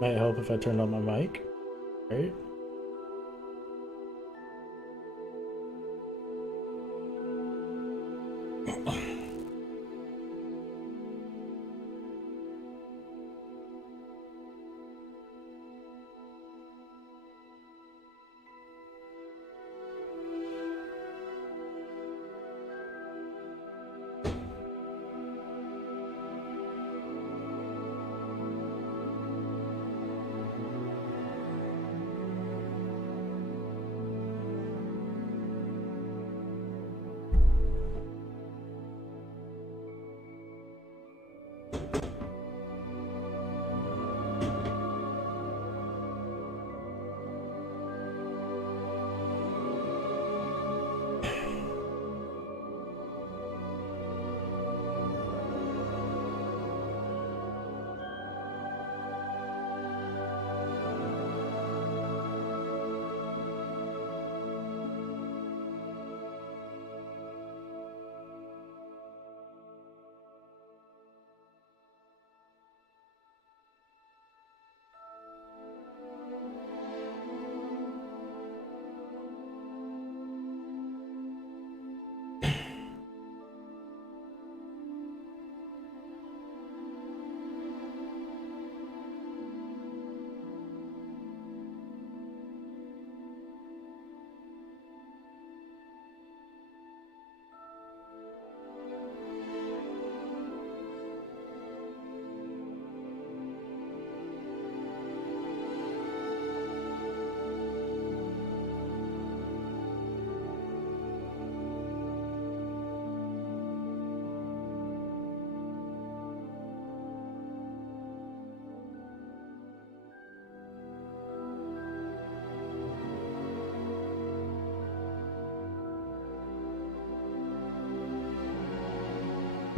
Might help if I turned on my mic, right?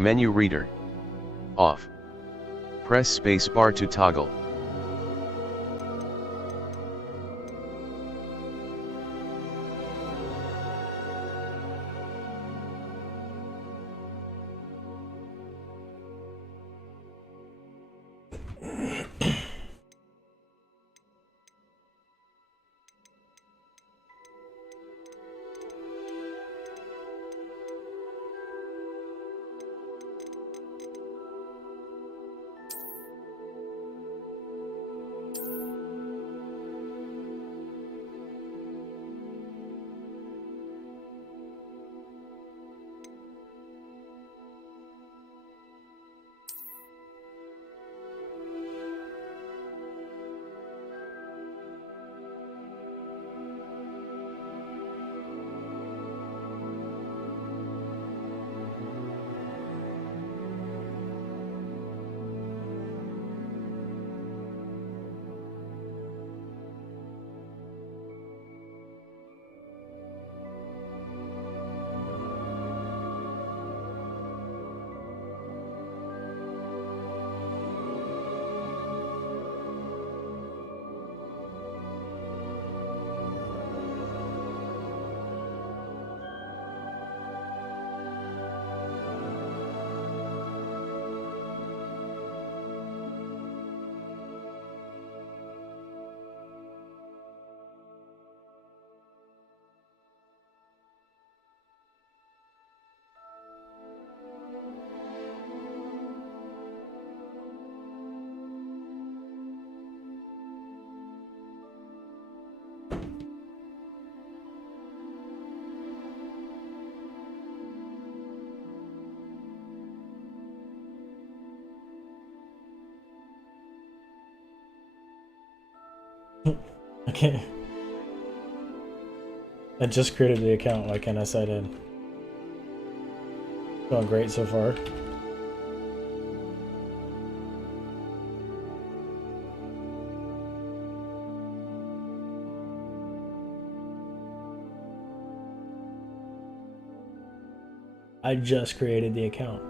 Menu reader. Off. Press spacebar to toggle. Okay. I just created the account. Why can't I sign in? Going great so far. I just created the account.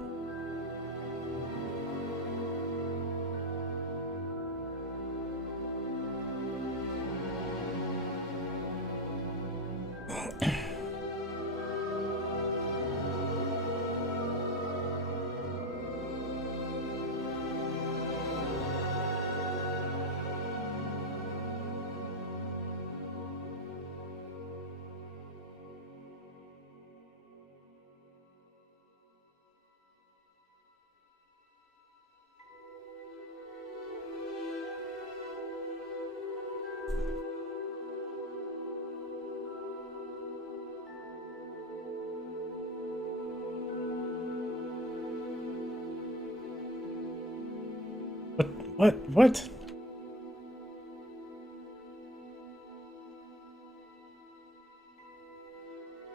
What? What?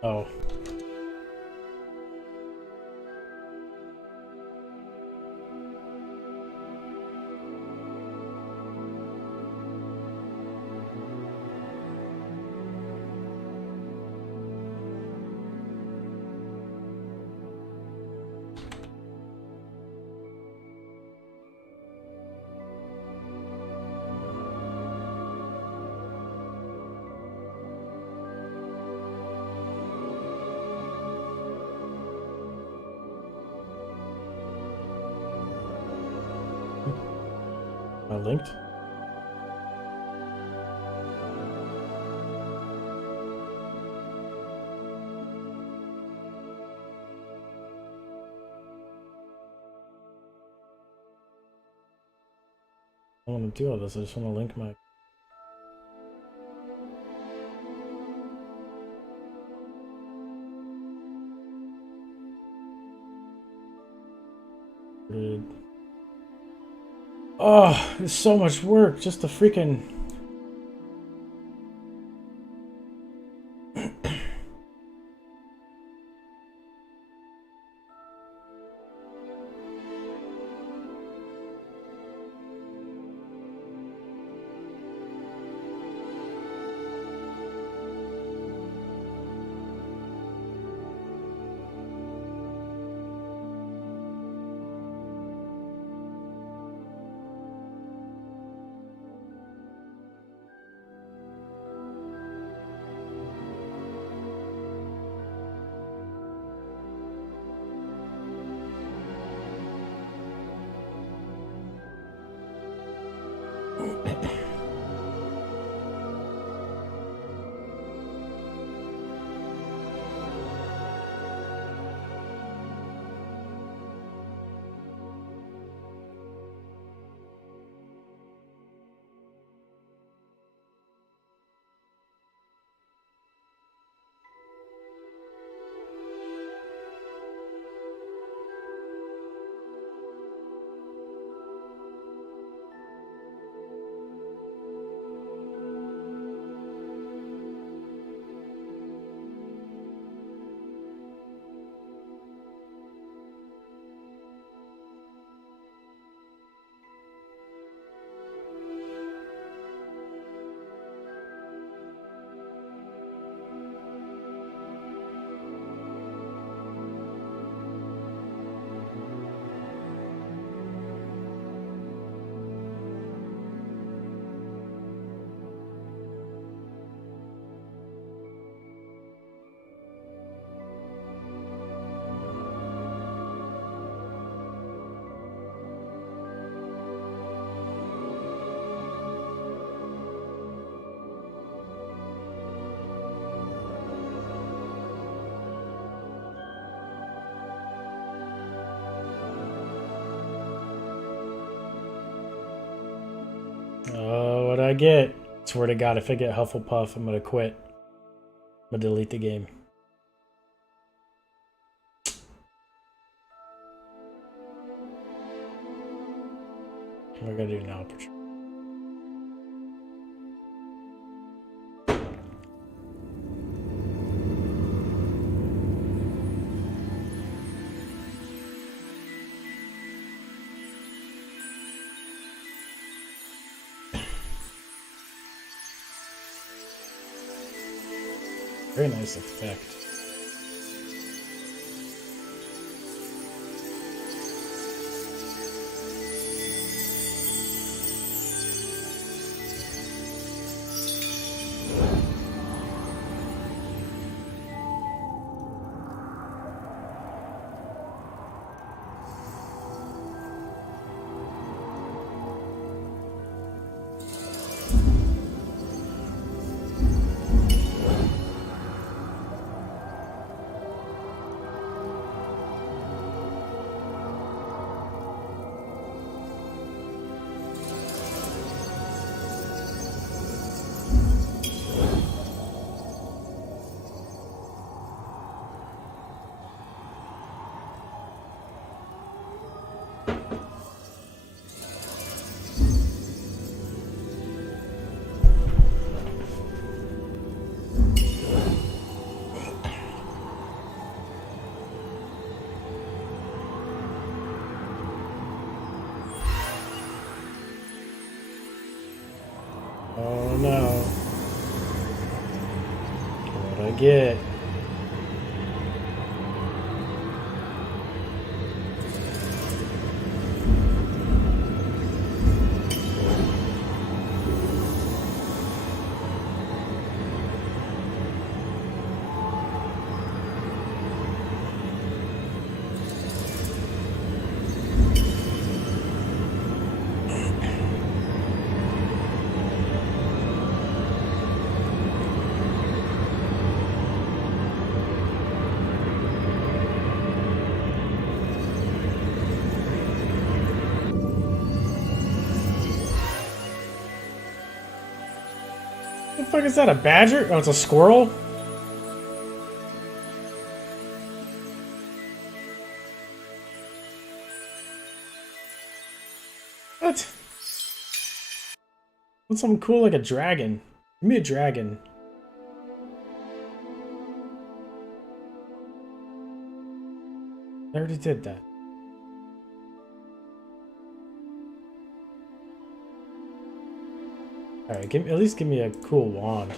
Oh. Am I linked? I don't want to do all this. I just want to link my. Oh, it's so much work just to freaking. What'd I get? Swear to God, if I get Hufflepuff, I'm gonna quit. I'm gonna delete the game. What am I gonna do now? Very nice effect. Oh no. What'd I get? What the fuck is that? A badger? Oh, it's a squirrel? What? What's something cool like a dragon? Give me a dragon. I already did that. Alright, at least give me a cool wand.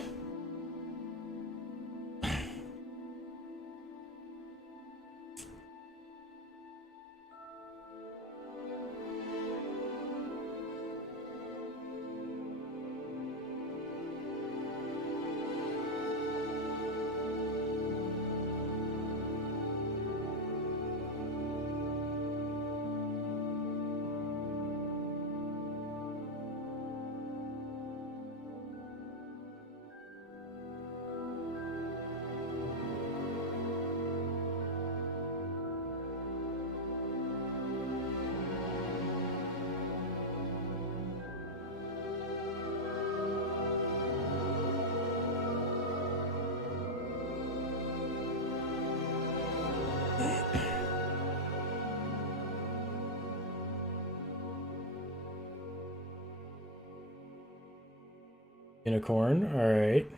Unicorn, alright.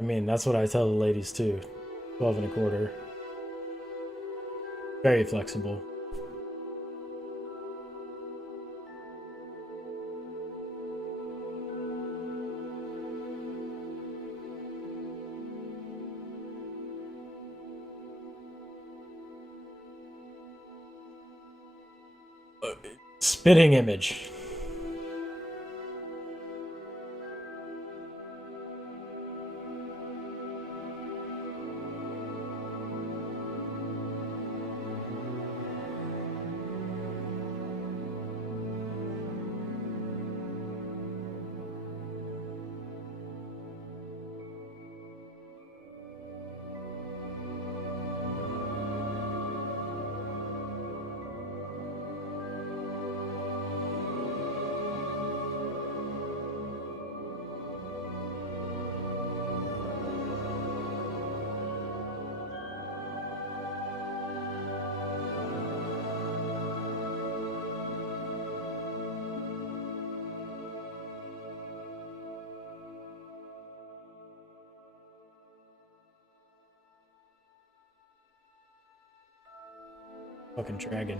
I mean, that's what I tell the ladies too. 12 and a quarter. Very flexible. Spitting image. Fucking dragon.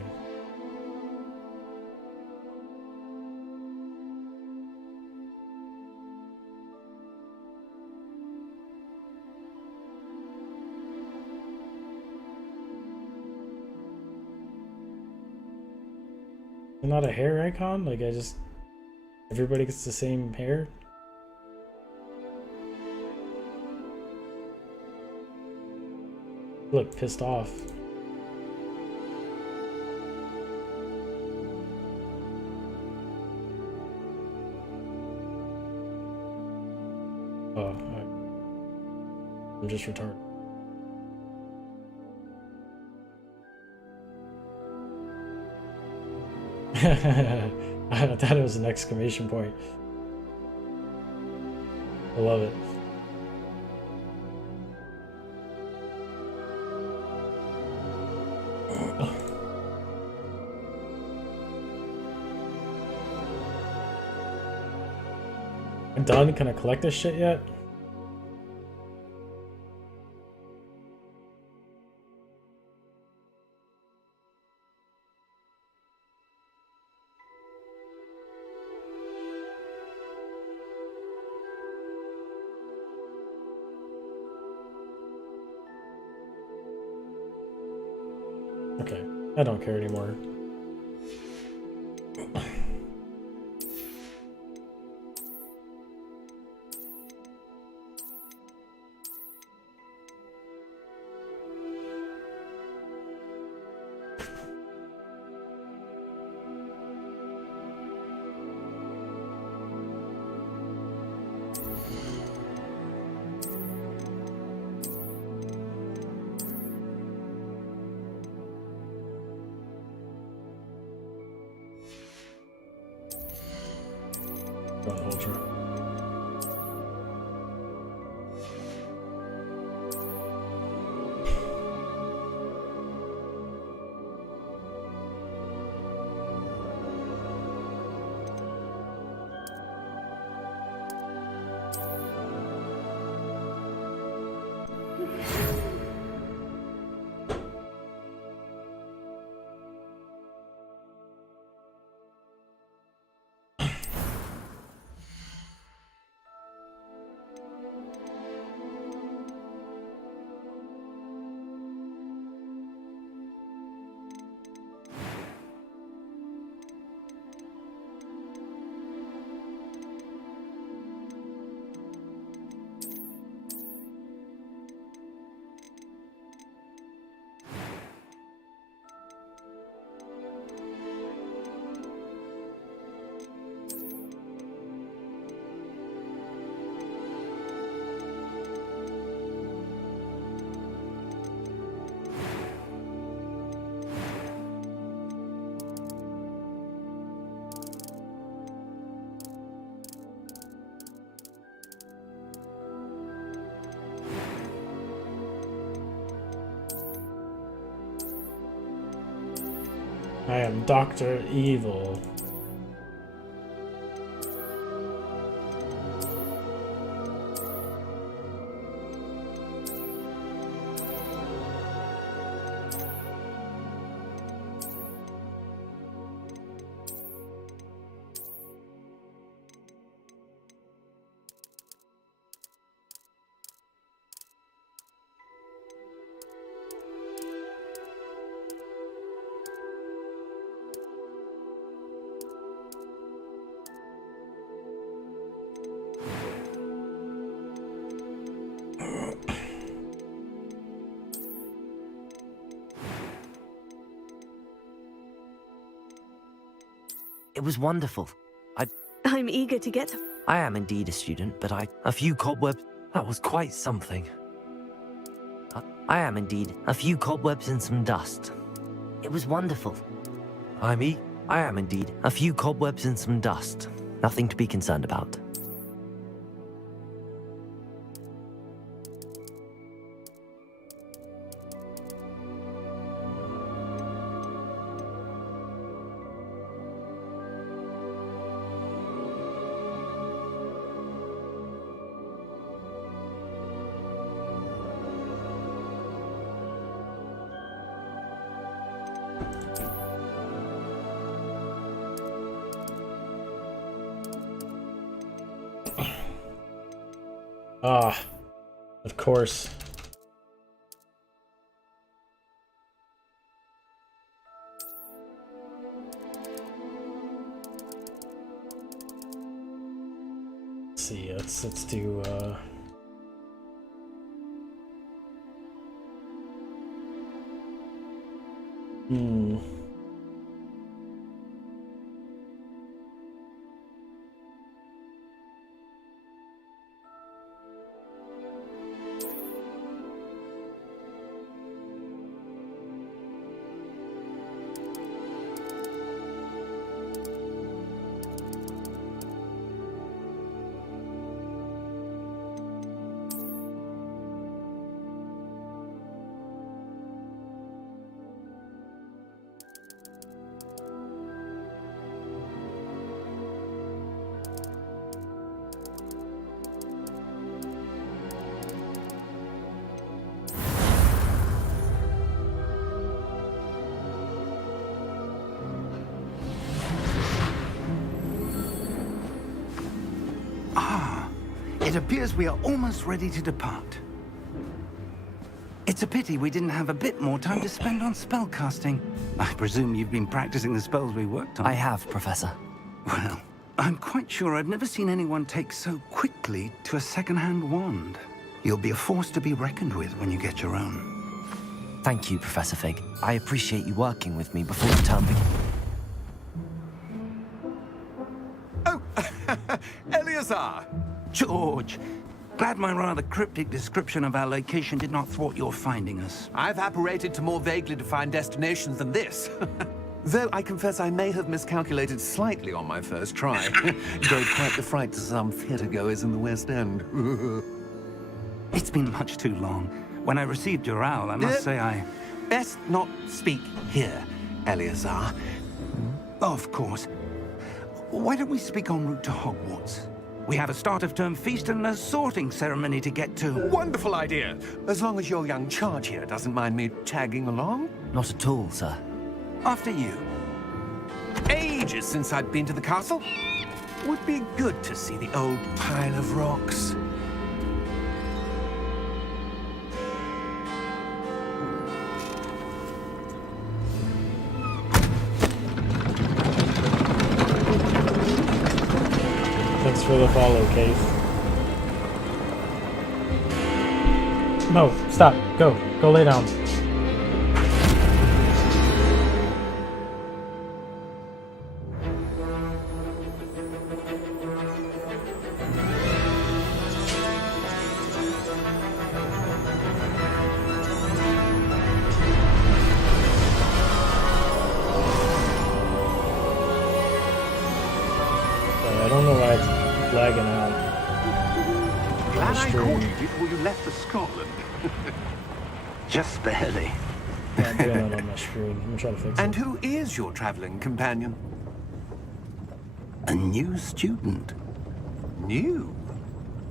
Not a hair icon? Like everybody gets the same hair? Look pissed off. Oh, I'm just retarded. I thought it was an exclamation point. I love it. I'm done. Can I collect this shit yet? Okay, I don't care anymore. Run Ultra. I am Dr. Evil. It was wonderful. I'm eager to get... I am indeed a student, but a few cobwebs... That was quite something. I am indeed a few cobwebs and some dust. It was wonderful. I am indeed a few cobwebs and some dust. Nothing to be concerned about. Ah, of course. Let's see, let's do It appears we are almost ready to depart. It's a pity we didn't have a bit more time to spend on spellcasting. I presume you've been practicing the spells we worked on. I have, Professor. Well, I'm quite sure I've never seen anyone take so quickly to a second-hand wand. You'll be a force to be reckoned with when you get your own. Thank you, Professor Fig. I appreciate you working with me before the term begins. Oh, Eleazar! George, glad my rather cryptic description of our location did not thwart your finding us. I've apparated to more vaguely defined destinations than this. Though I confess I may have miscalculated slightly on my first try. Gave quite the fright to some theatre-goers in the West End. It's been much too long. When I received your owl, I must say I... Best not speak here, Eleazar. Of course. Why don't we speak en route to Hogwarts? We have a start-of-term feast and a sorting ceremony to get to. Wonderful idea! As long as your young charge here doesn't mind me tagging along. Not at all, sir. After you. Ages since I'd been to the castle. Would be good to see the old pile of rocks. Thanks for the follow, Case. No, stop. Go. Go lay down. I don't know why it's lagging out. Glad I Stream. caught you before you left for Scotland. Just barely. Yeah, I'm doing it on my screen. I'm trying to fix it. And who is your traveling companion? A new student. New?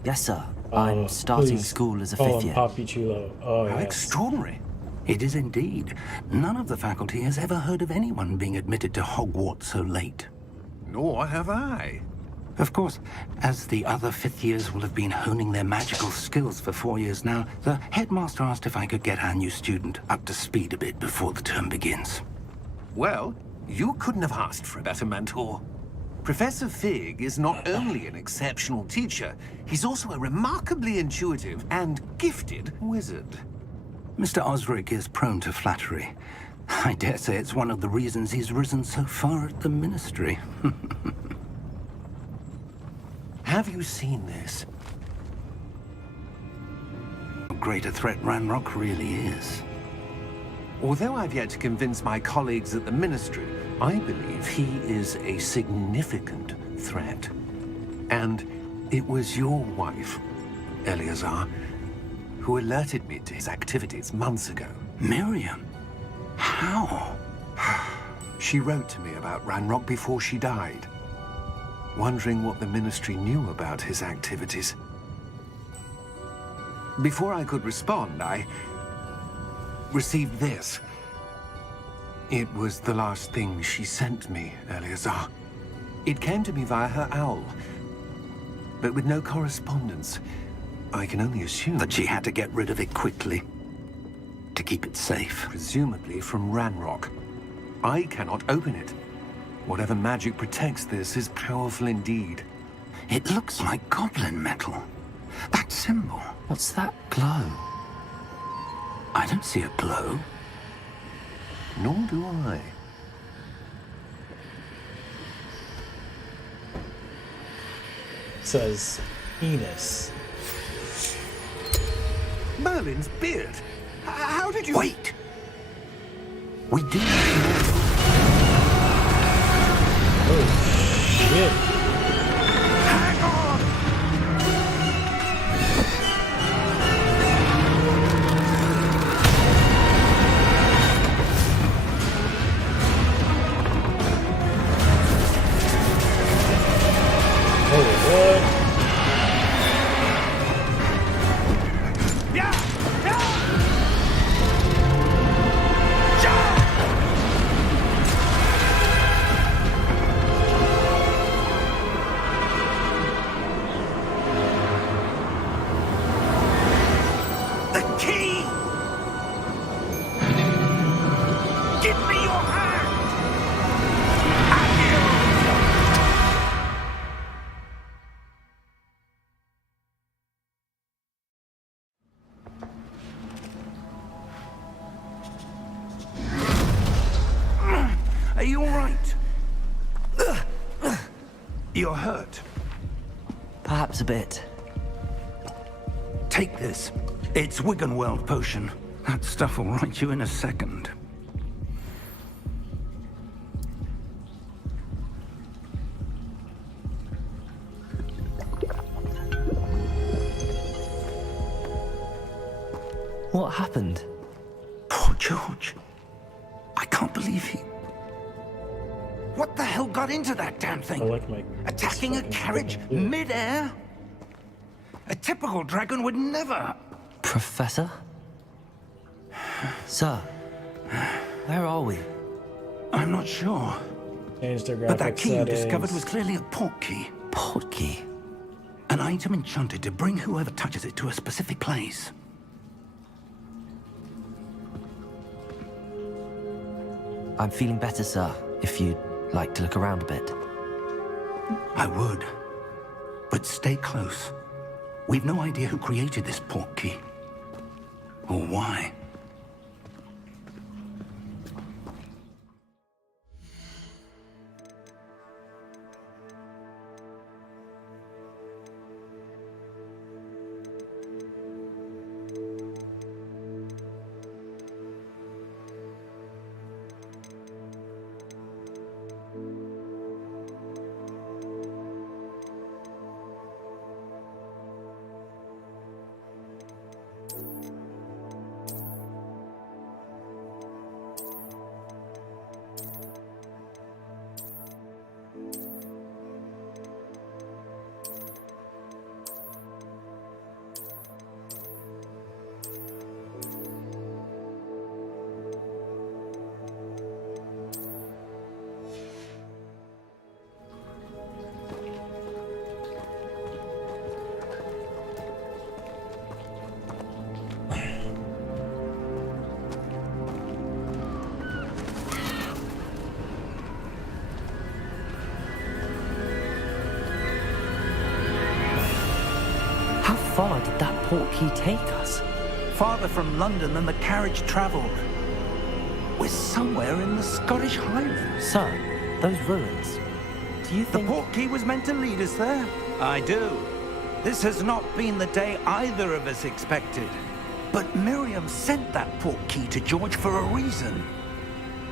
Yes, sir. Oh, I'm starting please school as a call fifth him year. Poppy Chulo. Oh, How yes. extraordinary. It is indeed. None of the faculty has ever heard of anyone being admitted to Hogwarts so late. Nor have I. Of course, as the other fifth years will have been honing their magical skills for 4 years now, the headmaster asked if I could get our new student up to speed a bit before the term begins. Well, you couldn't have asked for a better mentor. Professor Fig is not only an exceptional teacher, he's also a remarkably intuitive and gifted wizard. Mr. Osric is prone to flattery. I dare say it's one of the reasons he's risen so far at the Ministry. Have you seen this? How great a threat Ranrock really is. Although I've yet to convince my colleagues at the Ministry, I believe he is a significant threat. And it was your wife, Eleazar, who alerted me to his activities months ago. Miriam? How? She wrote to me about Ranrock before she died, wondering what the Ministry knew about his activities. Before I could respond, I received this. It was the last thing she sent me, Eleazar. It came to me via her owl, but with no correspondence. I can only assume That she had to get rid of it quickly. To keep it safe. presumably from Ranrock. I cannot open it. Whatever magic protects this is powerful indeed. It looks like goblin metal. That symbol. What's that glow? I don't see a glow. Nor do I. Says penis. Merlin's beard. How did you... Wait! We do. Oh, shit. Hang on! Oh, what? Yeah! Yeah! Ja! Are you all right? You're hurt. Perhaps a bit. Take this. It's Wiggenweld potion. That stuff will right you in a second. What happened? Poor George. I can't believe he... What the hell got into that damn I thing? like my Attacking a fucking carriage fucking dude. mid-air? A typical dragon would never... Professor? Sir, where are we? I'm not sure. Change their graphics But that key you settings. discovered was clearly a port key. Portkey. An item enchanted to bring whoever touches it to a specific place. I'm feeling better, sir, if you'd like to look around a bit. I would. But stay close. We've no idea who created this port key. Or why. How far did that portkey take us? Farther from London than the carriage travelled. We're somewhere in the Scottish Highlands. Sir, those ruins. Do you The think... port key was meant to lead us there? I do. This has not been the day either of us expected. But Miriam sent that port key to George for a reason.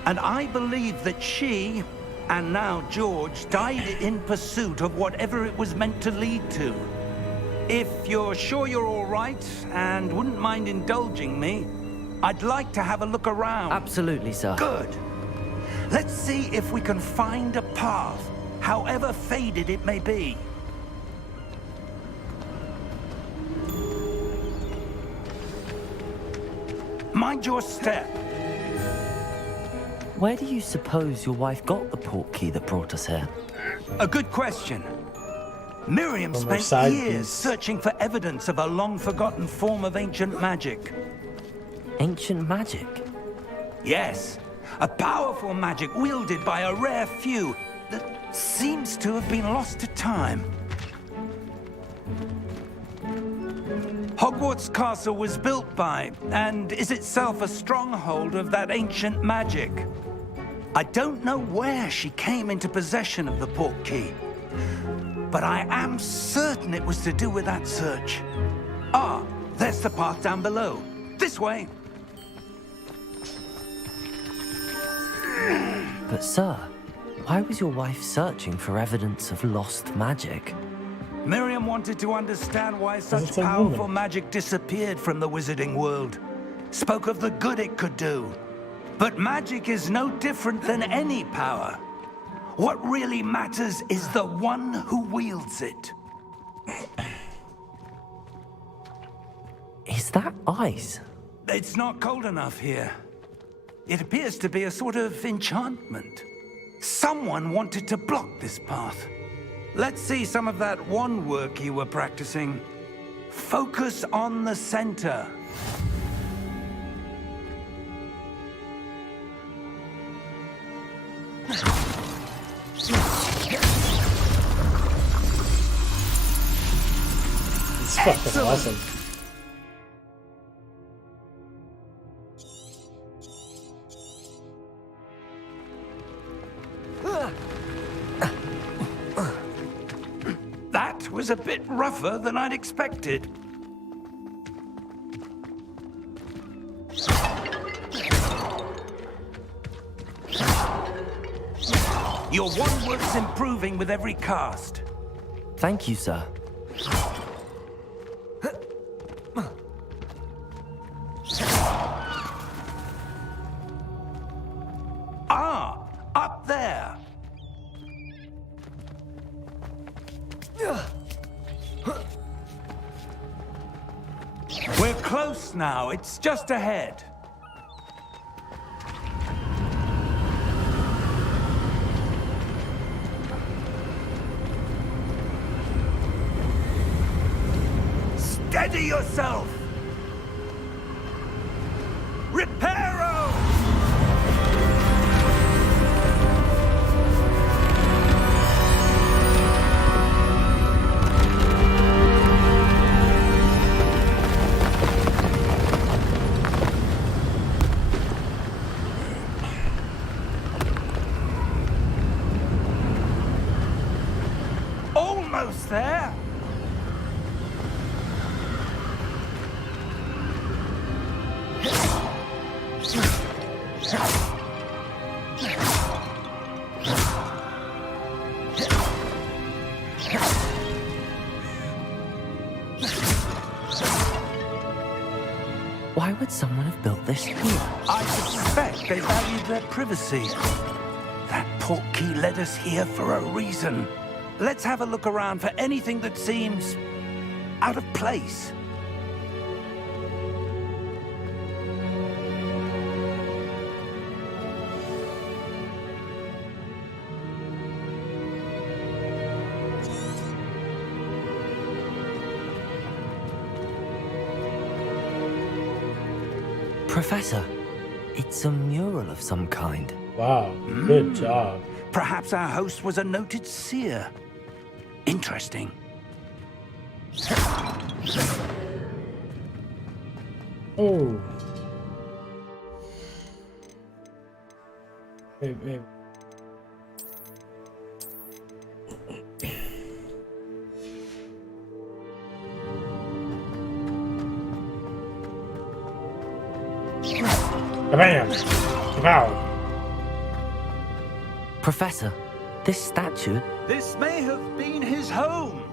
And I believe that she, and now George, died in pursuit of whatever it was meant to lead to. If you're sure you're all right, and wouldn't mind indulging me, I'd like to have a look around. Absolutely, sir. Good. Let's see if we can find a path, however faded it may be. Mind your step. Where do you suppose your wife got the portkey that brought us here? A good question. Miriam From her spent side years piece. searching for evidence of a long-forgotten form of ancient magic. Ancient magic? Yes, a powerful magic wielded by a rare few that seems to have been lost to time. Hogwarts Castle was built by, and is itself a stronghold of that ancient magic. I don't know where she came into possession of the portkey, but I am certain it was to do with that search. Ah, there's the path down below. This way. But sir, why was your wife searching for evidence of lost magic? Miriam wanted to understand why such it's a powerful woman. magic disappeared from the wizarding world. Spoke of the good it could do. But magic is no different than any power. What really matters is the one who wields it. Is that ice? It's not cold enough here. It appears to be a sort of enchantment. Someone wanted to block this path. Let's see some of that wand work you were practicing. Focus on the center. It's fucking Excellent. awesome. was a bit rougher than I'd expected. Your one-work's improving with every cast. Thank you, sir. Ah, up there. We're close now. It's just ahead. Steady yourself! Reparo! Almost there! Why would someone have built this here? I suspect they valued their privacy. That portkey led us here for a reason. Let's have a look around for anything that seems out of place. Professor, it's a mural of some kind. Wow, good job. Perhaps our host was a noted seer. Interesting. Oh. Wait. Bam! Wow. Professor, this statue... This may have been his home.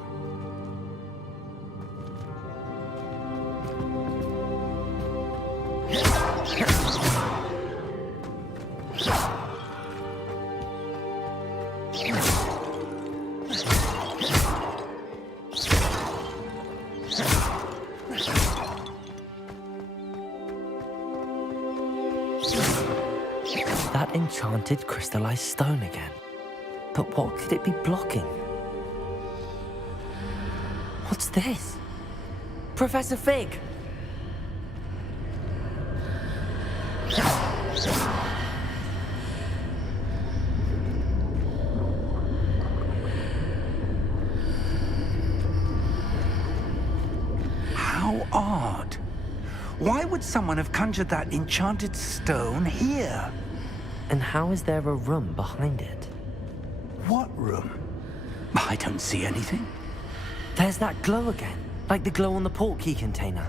That enchanted crystallized stone again. But what could it be blocking? What's this? Professor Fig! How odd. Why would someone have conjured that enchanted stone here? And how is there a room behind it? What room? I don't see anything. There's that glow again, like the glow on the portkey container.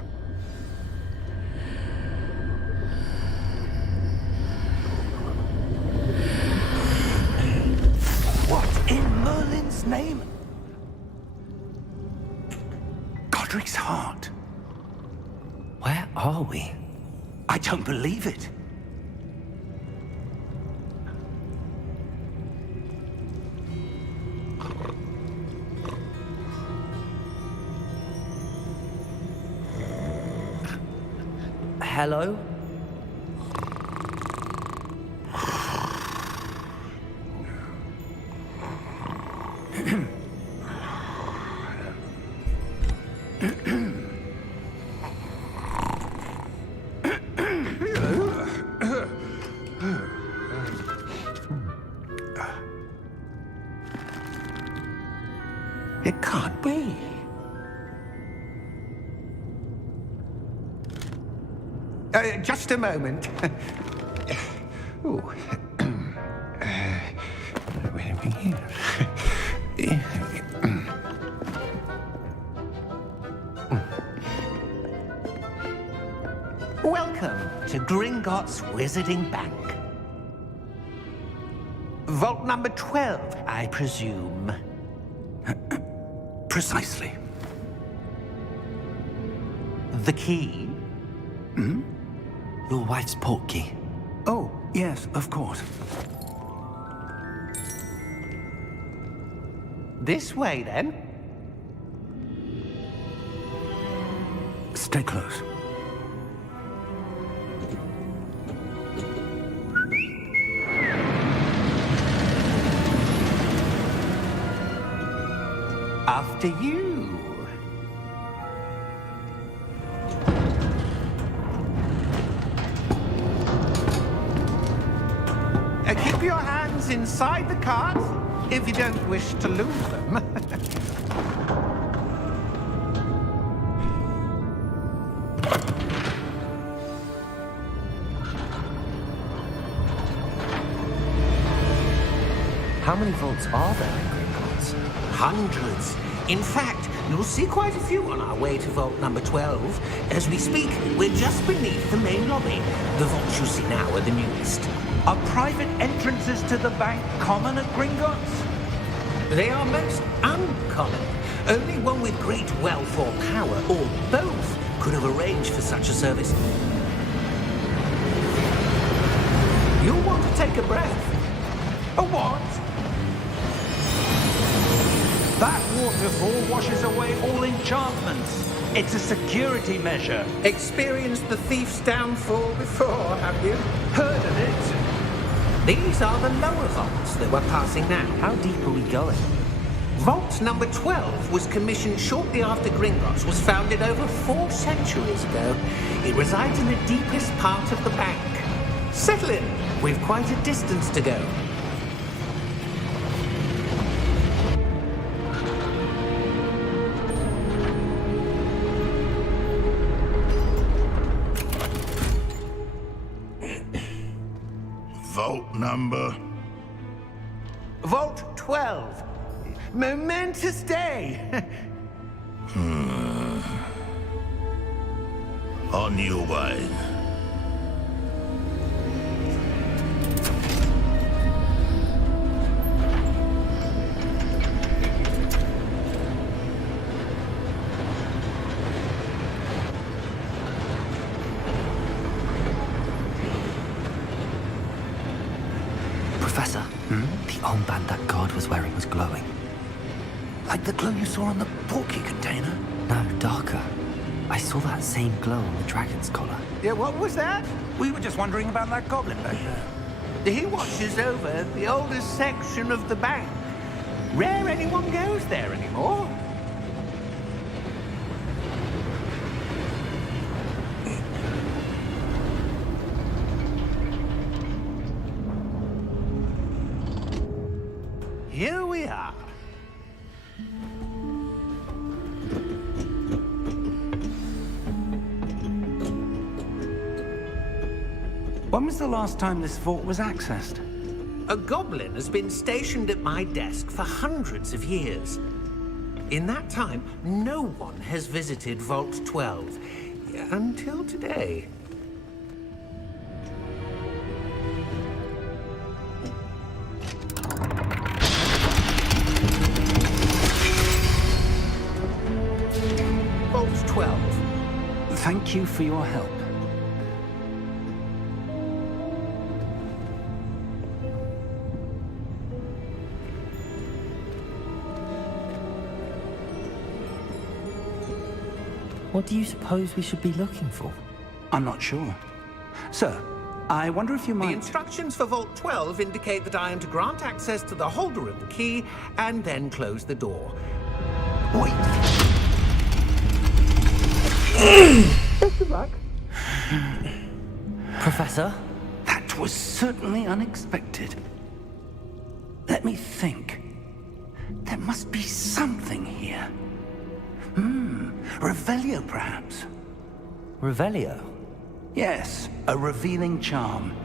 What in Merlin's name? Godric's heart. Where are we? I don't believe it. Hello? It can't be. Just a moment. Oh. Wait a minute. Gringotts Wizarding Bank. Vault number 12, I presume. Precisely. The key? Your wife's portkey. Oh, yes, of course. This way, then. Stay close. After you. Keep your hands inside the cart if you don't wish to lose them. How many vaults are there in Gringotts? Hundreds. In fact, you'll see quite a few on our way to vault number 12. As we speak, we're just beneath the main lobby. The vaults you see now are the newest. Are private entrances to the bank common at Gringotts? They are most uncommon. Only one with great wealth or power, or both, could have arranged for such a service. You'll want to take a breath. A what? That waterfall washes away all enchantments. It's a security measure. Experienced the thief's downfall before, have you? Heard of it? These are the lower vaults that we're passing now. How deep are we going? Vault number 12 was commissioned shortly after Gringotts was founded over 4 centuries ago. It resides in the deepest part of the bank. Settle in. We've quite a distance to go. Vault number? Vault 12. Momentous day. On your way. Professor, the armband that guard was wearing was glowing. Like the glow you saw on the portkey container? No, darker. I saw that same glow on the dragon's collar. Yeah, what was that? We were just wondering about that goblin back there. He watches over the oldest section of the bank. Rare anyone goes there anymore. Here we are. When was the last time this vault was accessed? A goblin has been stationed at my desk for hundreds of years. In that time, no one has visited Vault 12. Until today. Vault 12. Thank you for your help. What do you suppose we should be looking for? I'm not sure. Sir, I wonder if you The might... instructions for Vault 12 indicate that I am to grant access to the holder of the key and then close the door. Wait. Best of luck. Professor? That was certainly unexpected. Let me think. There must be something here. Revelio, perhaps? Revelio? Yes, a revealing charm.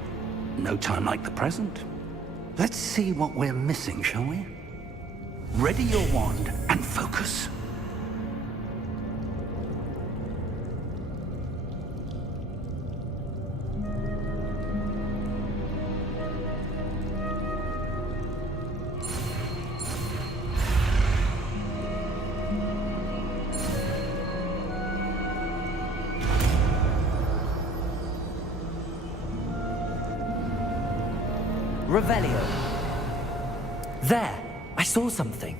No time like the present. Let's see what we're missing, shall we? Ready your wand and focus. Revelio. There! I saw something.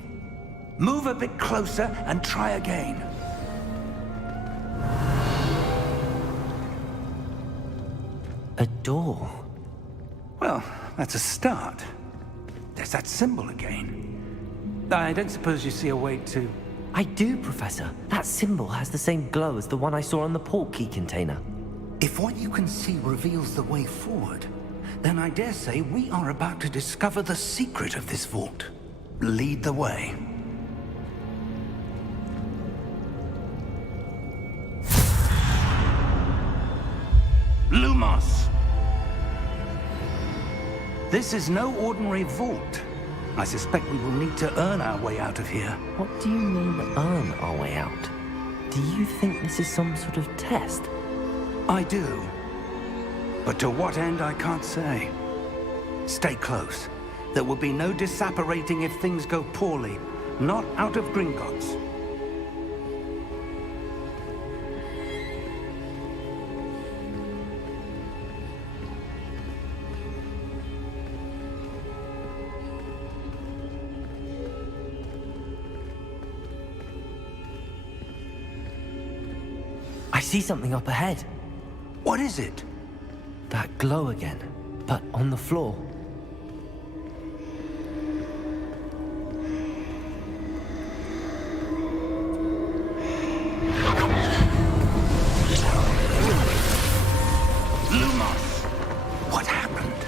Move a bit closer and try again. A door. Well, that's a start. There's that symbol again. I don't suppose you see a way to... I do, Professor. That symbol has the same glow as the one I saw on the port key container. If what you can see reveals the way forward, then I dare say we are about to discover the secret of this vault. Lead the way. Lumos! This is no ordinary vault. I suspect we will need to earn our way out of here. What do you mean, earn our way out? Do you think this is some sort of test? I do. But to what end, I can't say. Stay close. There will be no disapparating if things go poorly. Not out of Gringotts. I see something up ahead. What is it? That glow again, but on the floor. Lumos! What happened?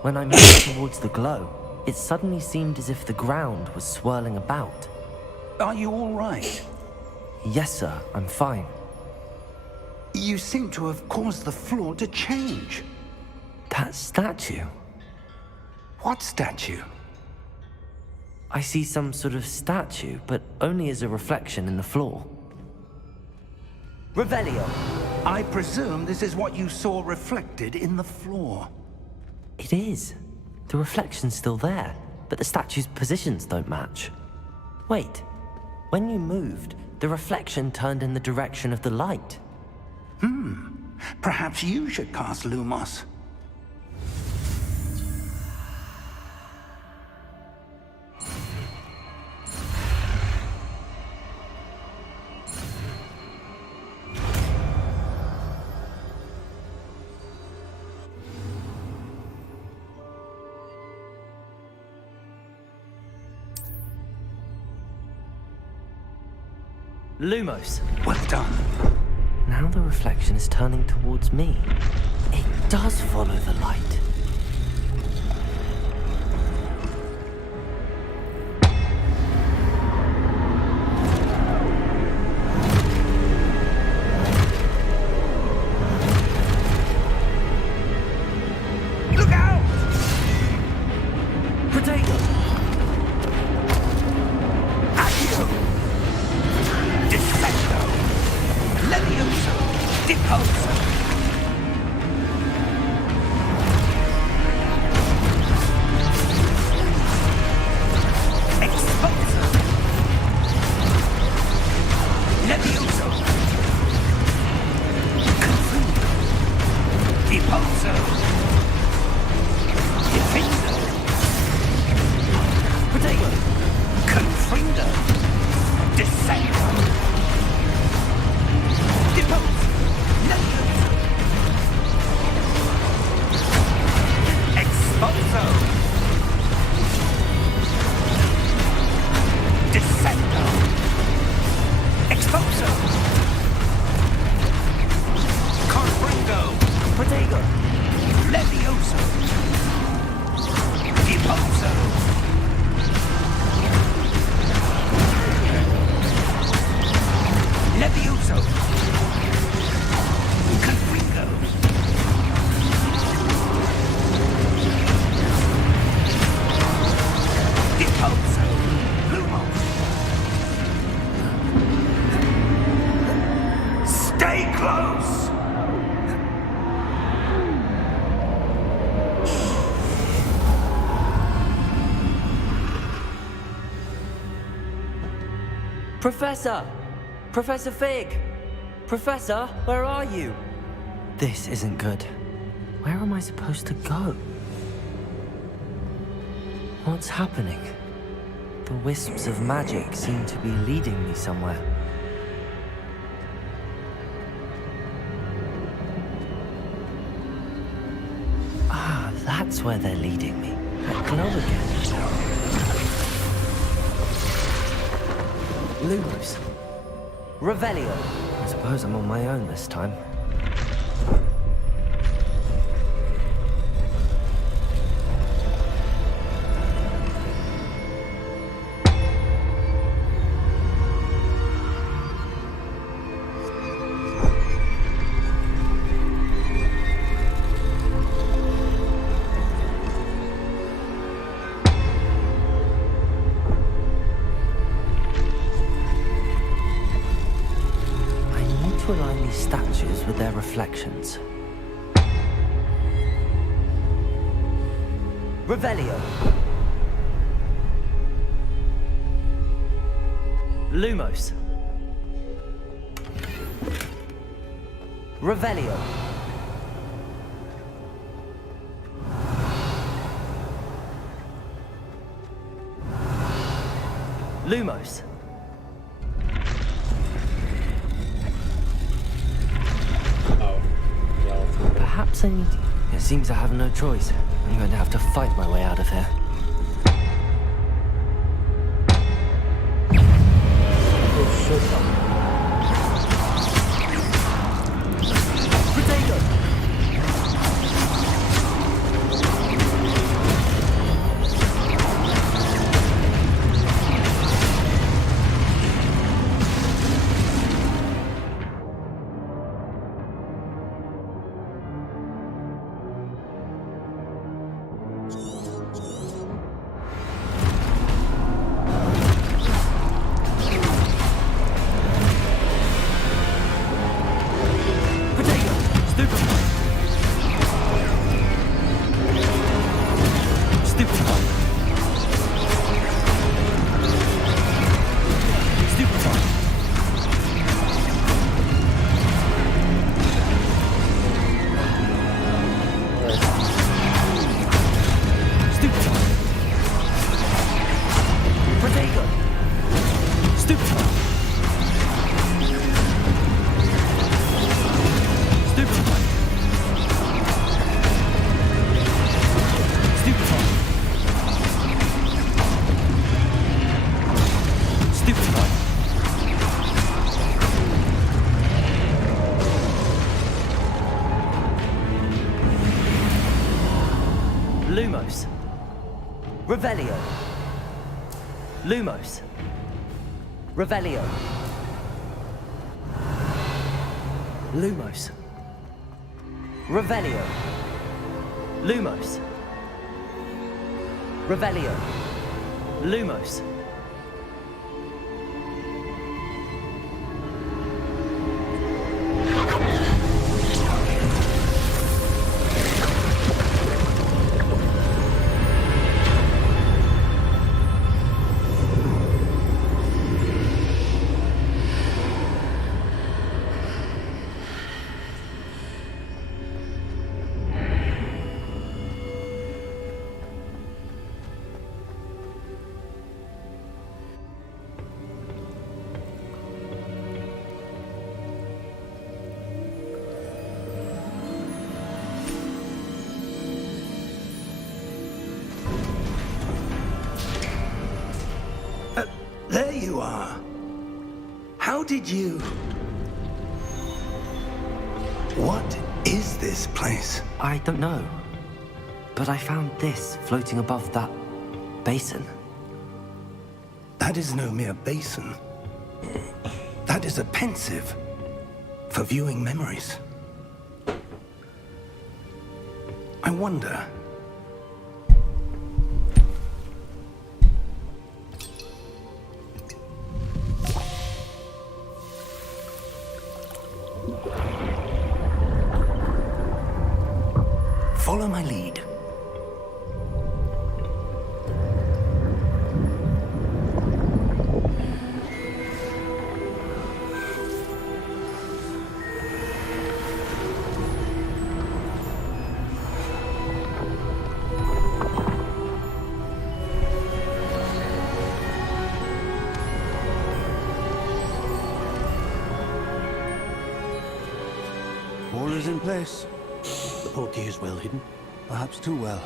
When I moved towards the glow, it suddenly seemed as if the ground was swirling about. Are you all right? Yes, sir, I'm fine. You seem to have caused the floor to change. That statue? What statue? I see some sort of statue, but only as a reflection in the floor. Revelio! I presume this is what you saw reflected in the floor. It is. The reflection's still there, but the statue's positions don't match. Wait, when you moved, the reflection turned in the direction of the light. Perhaps you should cast Lumos. Lumos! Well done. Now the reflection is turning towards me. It does follow the light. Look out! Potato! Accio! Defendo! Levioso! Deposo! Exposo! Levioso! Confundo! Deposo! Defendo! Potato! Confundo! Descendo! Depose! Levioso! Exposo! Descendo! Exposo! Confringo! Potato! Levioso! Deposo! Levioso! Confringo! Deposo! Lumos! Stay close! Professor! Professor Fig! Professor, where are you? This isn't good. Where am I supposed to go? What's happening? The wisps of magic seem to be leading me somewhere. Ah, that's where they're leading me. That glow again. Lumos. Revelio. I suppose I'm on my own this time. To align these statues with their reflections. Revelio. Lumos. Revelio. Lumos. Perhaps I need... It seems I have no choice. I'm going to have to fight my way out of here. Oh shit. Protego! Lumos. Revelio. Lumos. Revelio. Lumos. Revelio. Lumos. Revelio. Lumos. There you are. How did you... What is this place? I don't know. But I found this floating above that basin. That is no mere basin. That is a pensive for viewing memories. I wonder... Follow my lead. in place. The portkey is well hidden. Perhaps too well.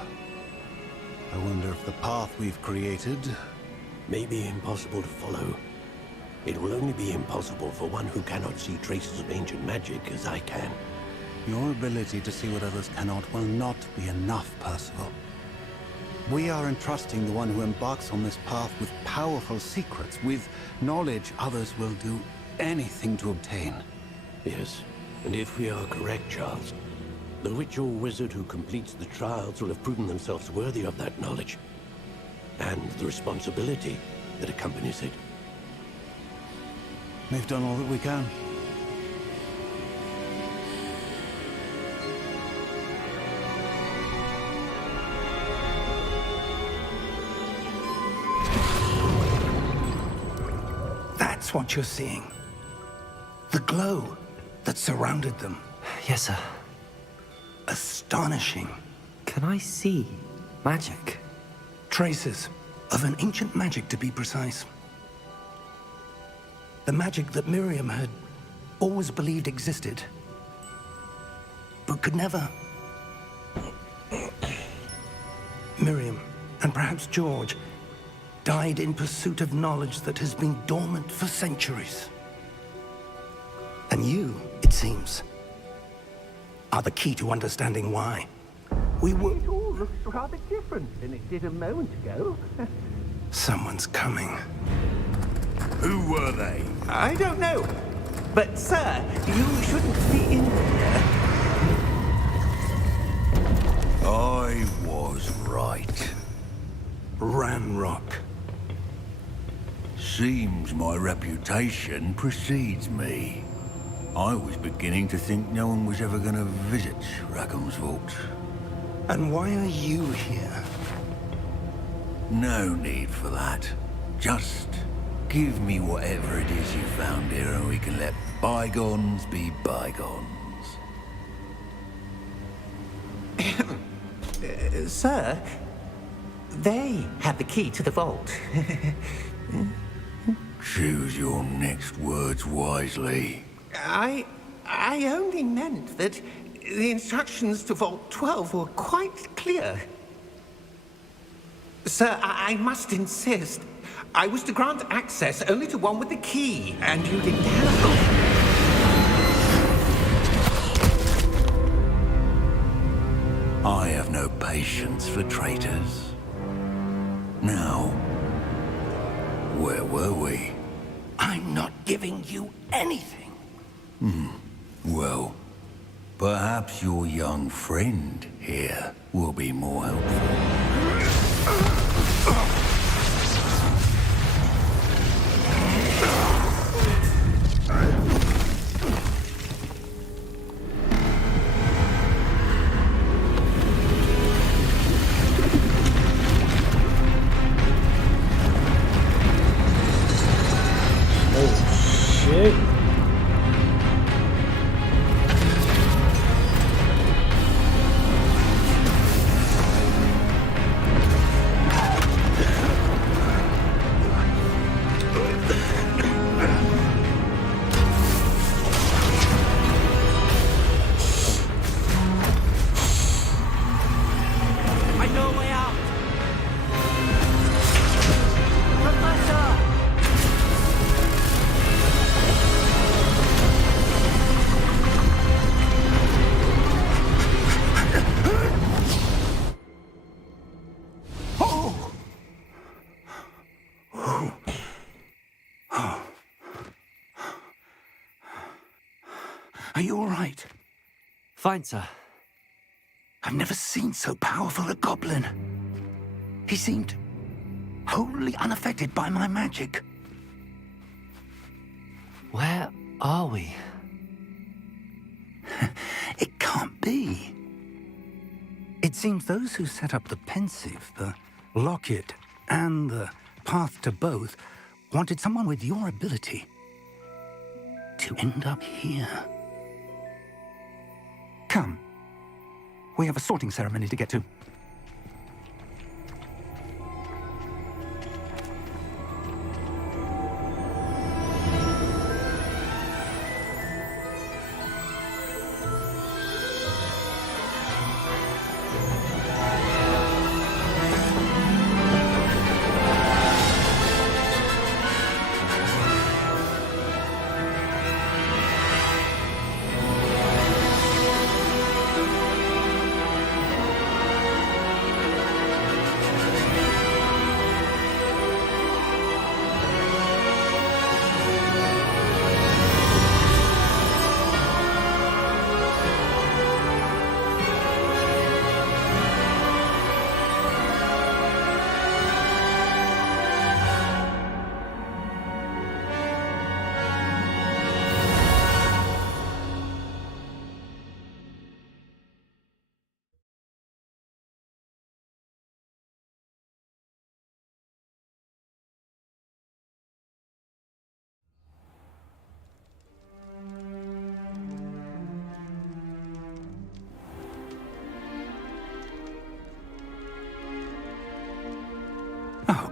I wonder if the path we've created... May be impossible to follow. It will only be impossible for one who cannot see traces of ancient magic as I can. Your ability to see what others cannot will not be enough, Percival. We are entrusting the one who embarks on this path with powerful secrets, with knowledge others will do anything to obtain. Yes, and if we are correct, Charles, the witch or wizard who completes the trials will have proven themselves worthy of that knowledge, and the responsibility that accompanies it. We've done all that we can. That's what you're seeing. The glow that surrounded them. Yes, sir. Astonishing. Can I see magic? Traces of an ancient magic, to be precise. The magic that Miriam had always believed existed, but could never. Miriam, and perhaps George, died in pursuit of knowledge that has been dormant for centuries. And you, it seems, are the key to understanding why. We were... It all looks rather different than it did a moment ago. Someone's coming. Who were they? I don't know. But, sir, you shouldn't be in here. I was right. Ranrock. Seems my reputation precedes me. I was beginning to think no one was ever going to visit Rackham's Vault. And why are you here? No need for that. Just give me whatever it is you found here and we can let bygones be bygones. Sir, they have the key to the vault. Choose your next words wisely. I only meant that the instructions to Vault 12 were quite clear. Sir, I must insist. I was to grant access only to one with the key, and you didn't have. I have no patience for traitors. Now, where were we? I'm not giving you anything. Well, perhaps your young friend here will be more helpful. Oh, shit. I know a way out! Professor! Are you all right? Fine, sir. I've never seen so powerful a goblin. He seemed wholly unaffected by my magic. Where are we? It can't be. It seems those who set up the Pensieve, the Locket, and the Path to Both wanted someone with your ability to end up here. Come. We have a sorting ceremony to get to.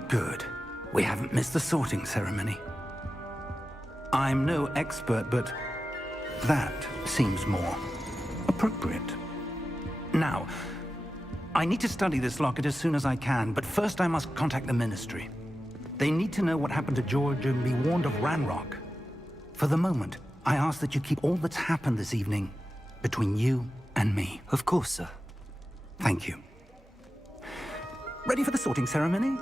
Good. We haven't missed the sorting ceremony. I'm no expert, but that seems more appropriate. Now, I need to study this locket as soon as I can, but first I must contact the Ministry. They need to know what happened to George and be warned of Ranrock. For the moment, I ask that you keep all that's happened this evening between you and me. Of course, sir. Thank you. Ready for the sorting ceremony?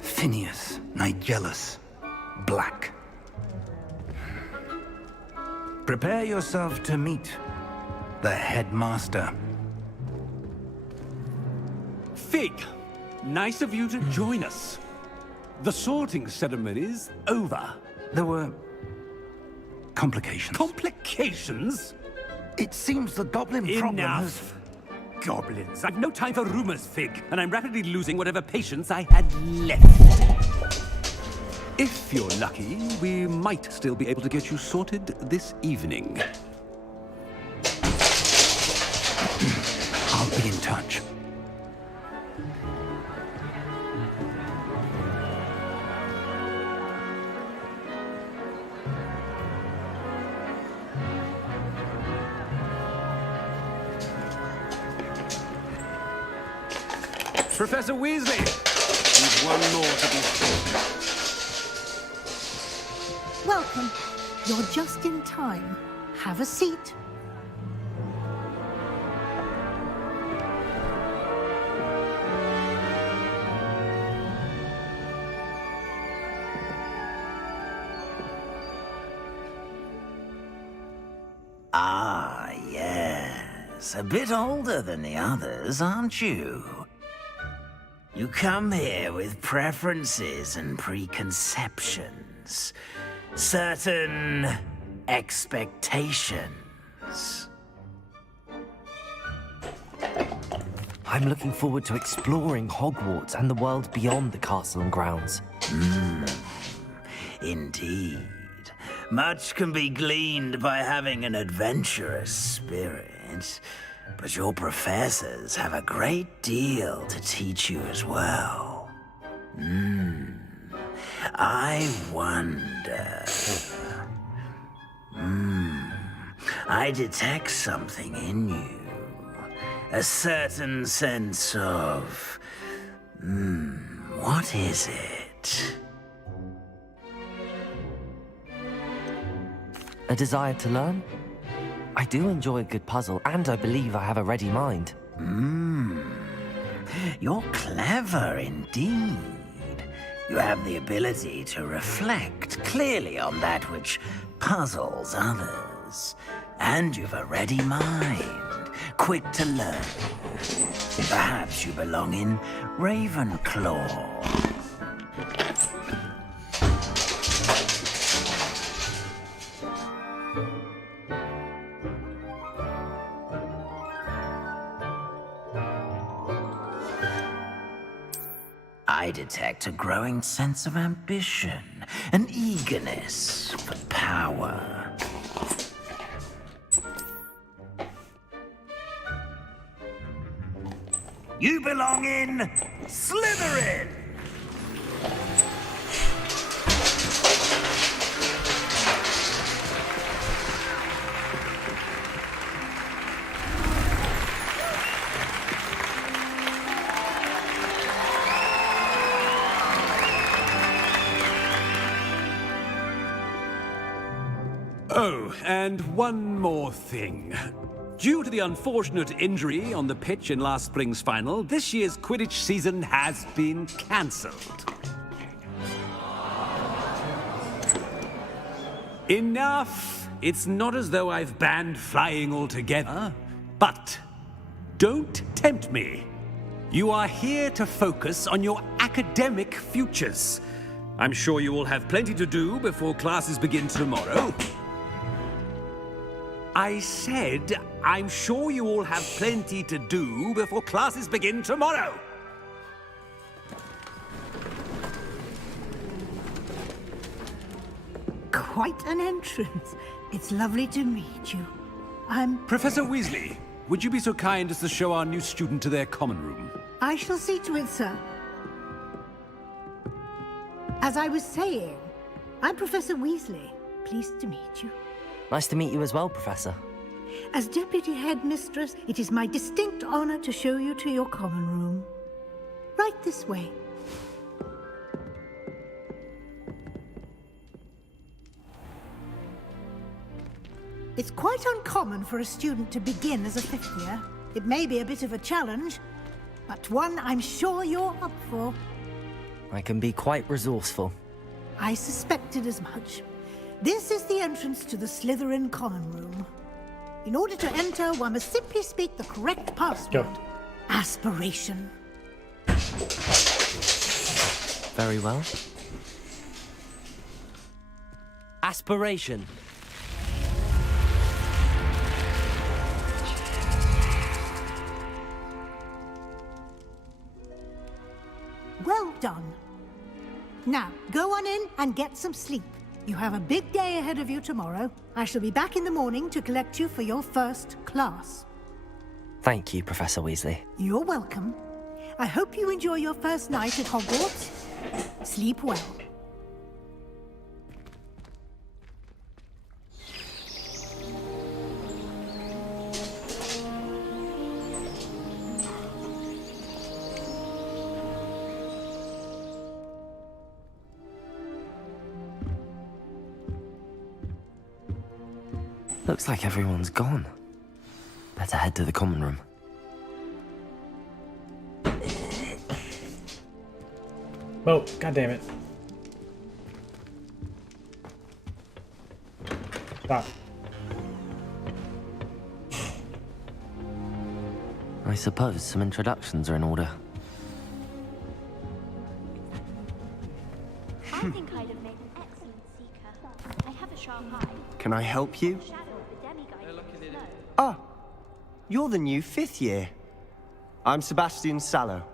Phineas Nigellus Black. Prepare yourself to meet the headmaster. Fig, nice of you to join us. The sorting ceremony's over. There were complications. Complications? It seems the goblin problem has... Enough. Goblins. I've no time for rumors, Fig, and I'm rapidly losing whatever patience I had left. If you're lucky, we might still be able to get you sorted this evening. I'll be in touch. Professor Weasley! There's one more to be sorted. Welcome. You're just in time. Have a seat. Ah, yes. A bit older than the others, aren't you? You come here with preferences and preconceptions. Certain expectations. I'm looking forward to exploring Hogwarts and the world beyond the castle and grounds. Indeed. Much can be gleaned by having an adventurous spirit, but your professors have a great deal to teach you as well. I wonder... I detect something in you. A certain sense of... what is it? A desire to learn? I do enjoy a good puzzle, and I believe I have a ready mind. You're clever indeed. You have the ability to reflect clearly on that which puzzles others. And you've a ready mind, quick to learn. Perhaps you belong in Ravenclaw. I detect a growing sense of ambition, an eagerness for power. You belong in Slytherin! Oh, and one more thing. Due to the unfortunate injury on the pitch in last spring's final, this year's Quidditch season has been cancelled. Enough! It's not as though I've banned flying altogether, but don't tempt me. You are here to focus on your academic futures. I'm sure you will have plenty to do before classes begin tomorrow. I said, I'm sure you all have plenty to do before classes begin tomorrow. Quite an entrance. It's lovely to meet you. I'm... Professor Weasley, would you be so kind as to show our new student to their common room? I shall see to it, sir. As I was saying, I'm Professor Weasley. Pleased to meet you. Nice to meet you as well, Professor. As Deputy Headmistress, it is my distinct honor to show you to your common room. Right this way. It's quite uncommon for a student to begin as a fifth year. It may be a bit of a challenge, but one I'm sure you're up for. I can be quite resourceful. I suspected as much. This is the entrance to the Slytherin common room. In order to enter, one must simply speak the correct password. Go. Aspiration. Very well. Aspiration. Well done. Now, go on in and get some sleep. You have a big day ahead of you tomorrow. I shall be back in the morning to collect you for your first class. Thank you, Professor Weasley. You're welcome. I hope you enjoy your first night at Hogwarts. Sleep well. Looks like everyone's gone. Better head to the common room. Oh, god damn it. Stop. I suppose some introductions are in order. I think I'd have made an excellent seeker. I have a sharp eye. Can I help you? Shadow of the demiguise. Ah, you're the new fifth year. I'm Sebastian Sallow.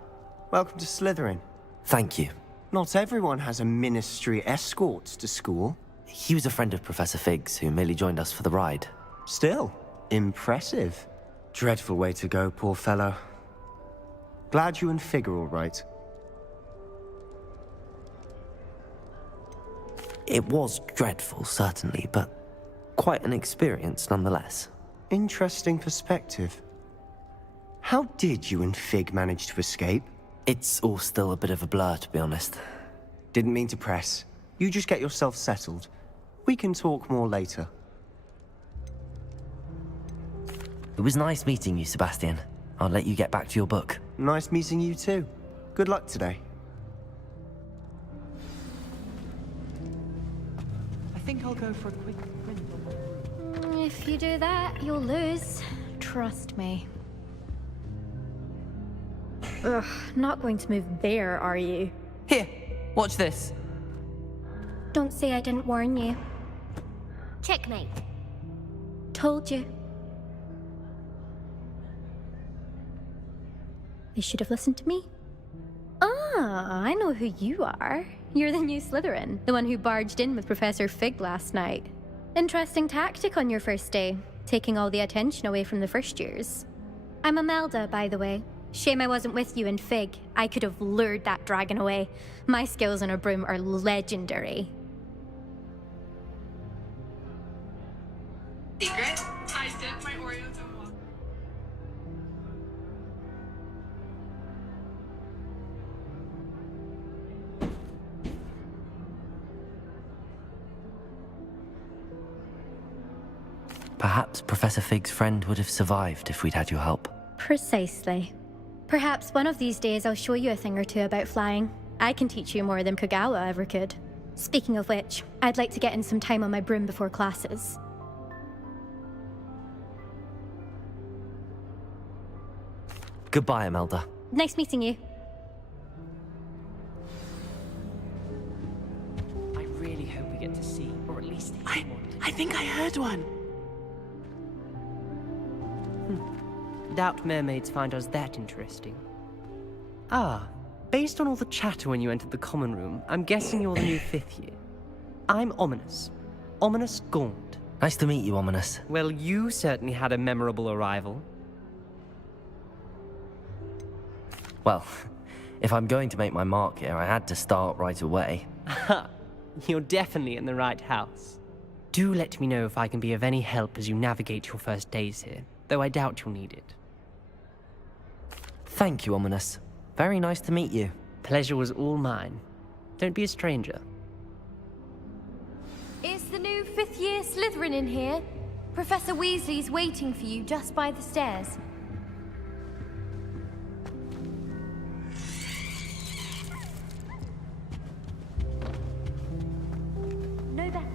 Welcome to Slytherin. Thank you. Not everyone has a ministry escort to school. He was a friend of Professor Fig's who merely joined us for the ride. Still, impressive. Dreadful way to go, poor fellow. Glad you and Fig are all right. It was dreadful, certainly, but quite an experience nonetheless. Interesting perspective. How did you and Fig manage to escape? It's all still a bit of a blur, to be honest. Didn't mean to press. You just get yourself settled. We can talk more later. It was nice meeting you, Sebastian. I'll let you get back to your book. Nice meeting you too. Good luck today. I think I'll go for a quick print. If you do that, you'll lose. Trust me. Ugh, not going to move there, are you? Here, watch this. Don't say I didn't warn you. Checkmate. Told you. You should have listened to me. Ah, I know who you are. You're the new Slytherin, the one who barged in with Professor Fig last night. Interesting tactic on your first day, taking all the attention away from the first years. I'm Imelda, by the way. Shame I wasn't with you in Fig. I could have lured that dragon away. My skills on a broom are legendary. Secret? I dipped my Oreos in water. Perhaps Professor Fig's friend would have survived if we'd had your help. Precisely. Perhaps one of these days I'll show you a thing or two about flying. I can teach you more than Kogawa ever could. Speaking of which, I'd like to get in some time on my broom before classes. Goodbye, Imelda. Nice meeting you. I really hope we get to see, or at least hear one. I think I heard one. Doubt mermaids find us that interesting. Ah, based on all the chatter when you entered the common room, I'm guessing you're the new 5th year. I'm Ominous. Ominous Gaunt. Nice to meet you, Ominous. Well, you certainly had a memorable arrival. Well, if I'm going to make my mark here, I had to start right away. Aha, you're definitely in the right house. Do let me know if I can be of any help as you navigate your first days here, though I doubt you'll need it. Thank you, Ominous. Very nice to meet you. Pleasure was all mine. Don't be a stranger. Is the new 5th year Slytherin in here? Professor Weasley's waiting for you just by the stairs. No better.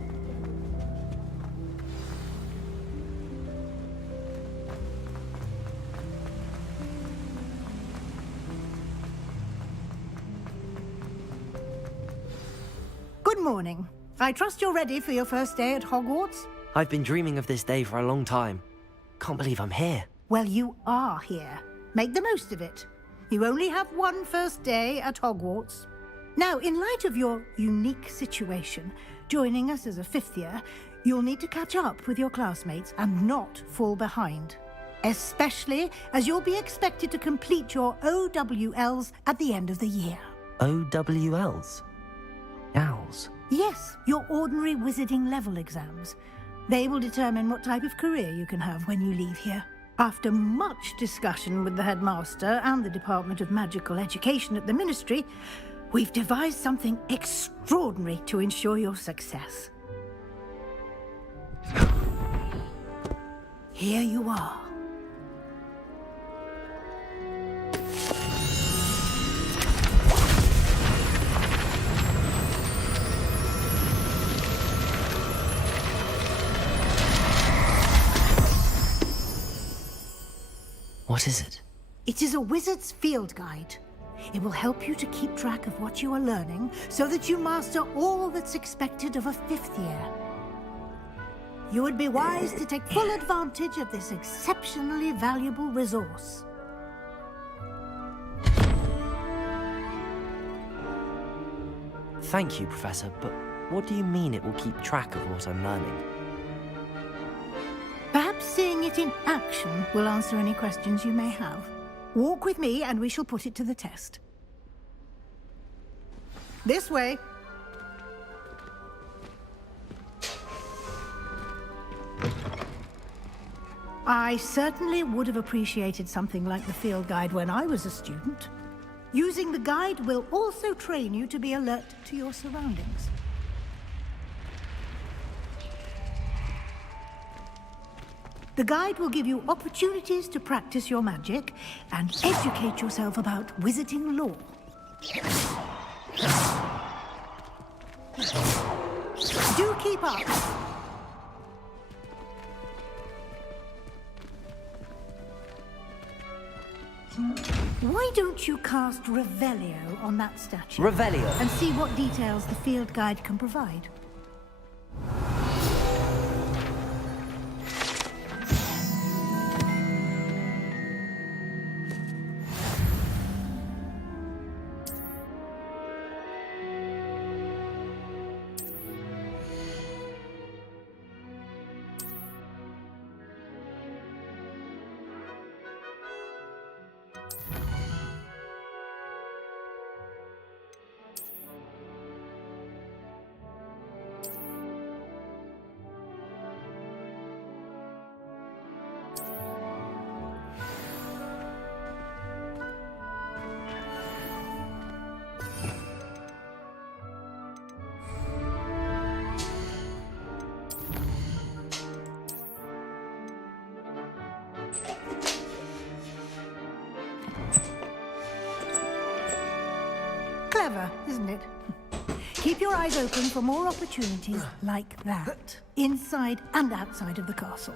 Good morning. I trust you're ready for your first day at Hogwarts? I've been dreaming of this day for a long time. Can't believe I'm here. Well, you are here. Make the most of it. You only have one first day at Hogwarts. Now, in light of your unique situation, joining us as a 5th year, you'll need to catch up with your classmates and not fall behind. Especially as you'll be expected to complete your OWLs at the end of the year. OWLs? Owls? Yes, your ordinary wizarding level exams. They will determine what type of career you can have when you leave here. After much discussion with the headmaster and the Department of Magical Education at the Ministry, we've devised something extraordinary to ensure your success. Here you are. What is it? It is a wizard's field guide. It will help you to keep track of what you are learning so that you master all that's expected of a 5th year. You would be wise to take full advantage of this exceptionally valuable resource. Thank you, Professor, but what do you mean it will keep track of what I'm learning? Perhaps seeing it in action will answer any questions you may have. Walk with me and we shall put it to the test. This way. I certainly would have appreciated something like the field guide when I was a student. Using the guide will also train you to be alert to your surroundings. The guide will give you opportunities to practice your magic and educate yourself about wizarding lore. Do keep up. Why don't you cast Revelio on that statue? Revelio? And see what details the field guide can provide. Clever, isn't it? Keep your eyes open for more opportunities like that, inside and outside of the castle.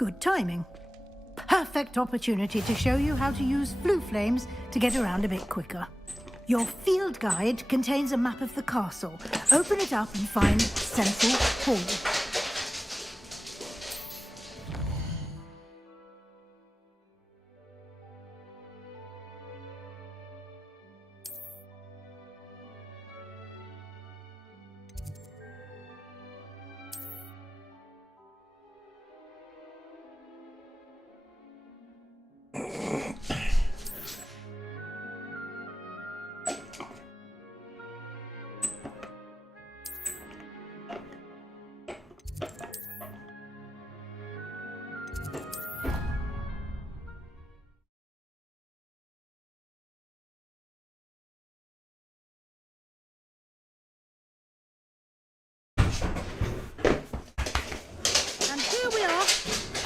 Good timing. Perfect opportunity to show you how to use flue flames to get around a bit quicker. Your field guide contains a map of the castle. Open it up and find Central Hall.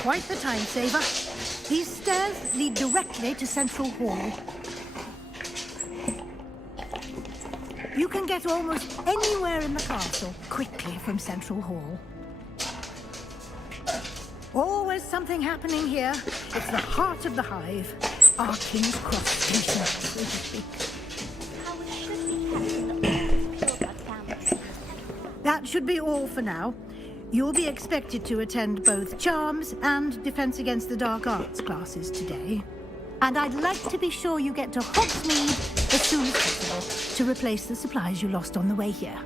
Quite the time saver. These stairs lead directly to Central Hall. You can get almost anywhere in the castle quickly from Central Hall. Always something happening here. It's the heart of the hive. Our King's Cross station, so to speak. That should be all for now. You'll be expected to attend both Charms and Defense Against the Dark Arts classes today. And I'd like to be sure you get to Hogsmeade as soon as possible to replace the supplies you lost on the way here.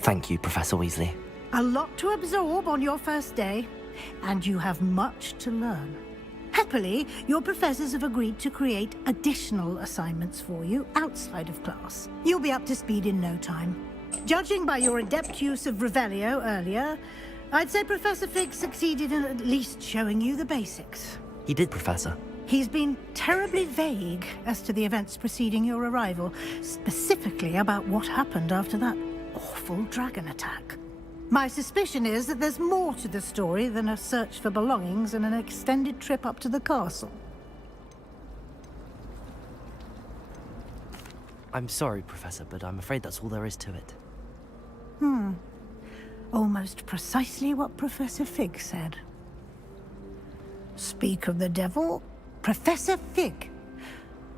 Thank you, Professor Weasley. A lot to absorb on your first day, and you have much to learn. Happily, your professors have agreed to create additional assignments for you outside of class. You'll be up to speed in no time. Judging by your adept use of Revelio earlier, I'd say Professor Fig succeeded in at least showing you the basics. He did, Professor. He's been terribly vague as to the events preceding your arrival, specifically about what happened after that awful dragon attack. My suspicion is that there's more to the story than a search for belongings and an extended trip up to the castle. I'm sorry, Professor, but I'm afraid that's all there is to it. Almost precisely what Professor Fig said. Speak of the devil, Professor Fig.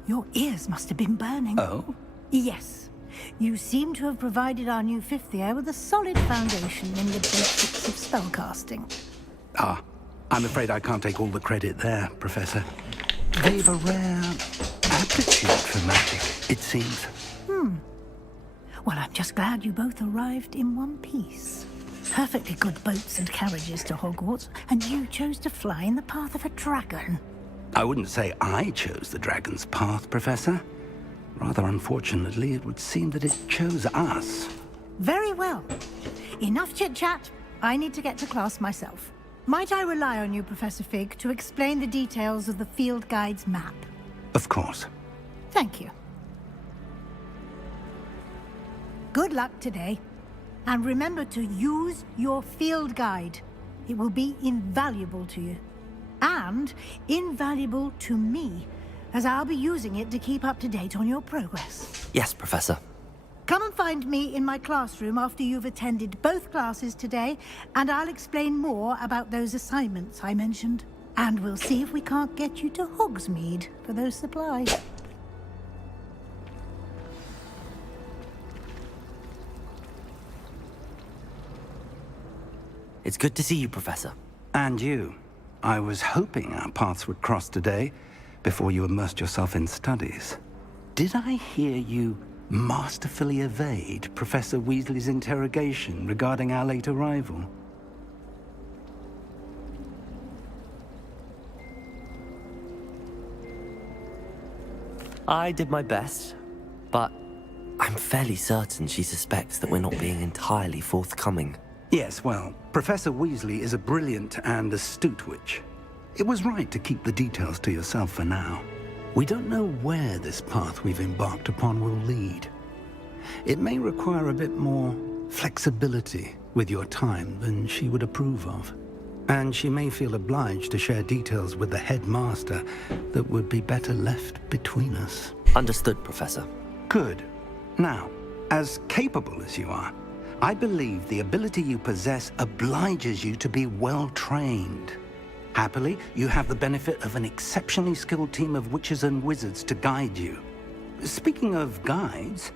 Your ears must have been burning. Oh? Yes. You seem to have provided our new fifth year with a solid foundation in the basics of spellcasting. Ah, I'm afraid I can't take all the credit there, Professor. They've a rare aptitude for magic, it seems. Well, I'm just glad you both arrived in one piece. Perfectly good boats and carriages to Hogwarts, and you chose to fly in the path of a dragon. I wouldn't say I chose the dragon's path, Professor. Rather unfortunately, it would seem that it chose us. Very well. Enough chit-chat. I need to get to class myself. Might I rely on you, Professor Fig, to explain the details of the field guide's map? Of course. Thank you. Good luck today. And remember to use your field guide. It will be invaluable to you. And invaluable to me, as I'll be using it to keep up to date on your progress. Yes, Professor. Come and find me in my classroom after you've attended both classes today, and I'll explain more about those assignments I mentioned. And we'll see if we can't get you to Hogsmeade for those supplies. It's good to see you, Professor. And you. I was hoping our paths would cross today, before you immersed yourself in studies. Did I hear you masterfully evade Professor Weasley's interrogation regarding our late arrival? I did my best, but I'm fairly certain she suspects that we're not being entirely forthcoming. Yes, well, Professor Weasley is a brilliant and astute witch. It was right to keep the details to yourself for now. We don't know where this path we've embarked upon will lead. It may require a bit more flexibility with your time than she would approve of. And she may feel obliged to share details with the headmaster that would be better left between us. Understood, Professor. Good. Now, as capable as you are, I believe the ability you possess obliges you to be well trained. Happily, you have the benefit of an exceptionally skilled team of witches and wizards to guide you. Speaking of guides,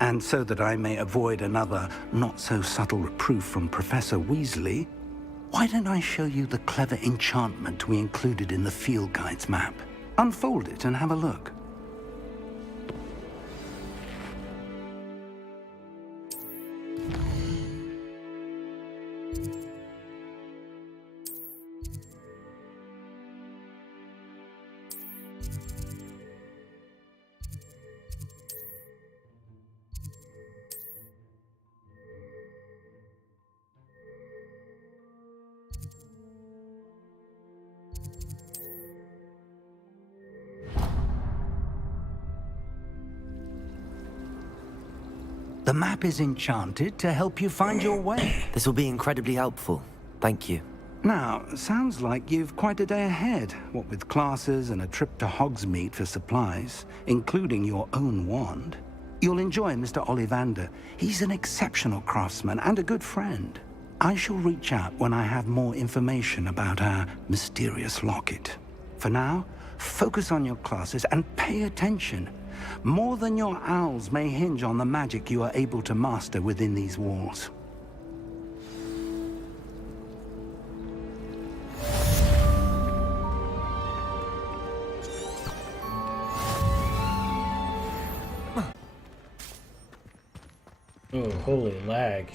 and so that I may avoid another not-so-subtle reproof from Professor Weasley, why don't I show you the clever enchantment we included in the field guide's map? Unfold it and have a look. The map is enchanted to help you find your way. This will be incredibly helpful. Thank you. Now, sounds like you've quite a day ahead, what with classes and a trip to Hogsmeade for supplies, including your own wand. You'll enjoy Mr. Ollivander. He's an exceptional craftsman and a good friend. I shall reach out when I have more information about our mysterious locket. For now, focus on your classes and pay attention. More than your owls may hinge on the magic you are able to master within these walls. Oh, holy lag.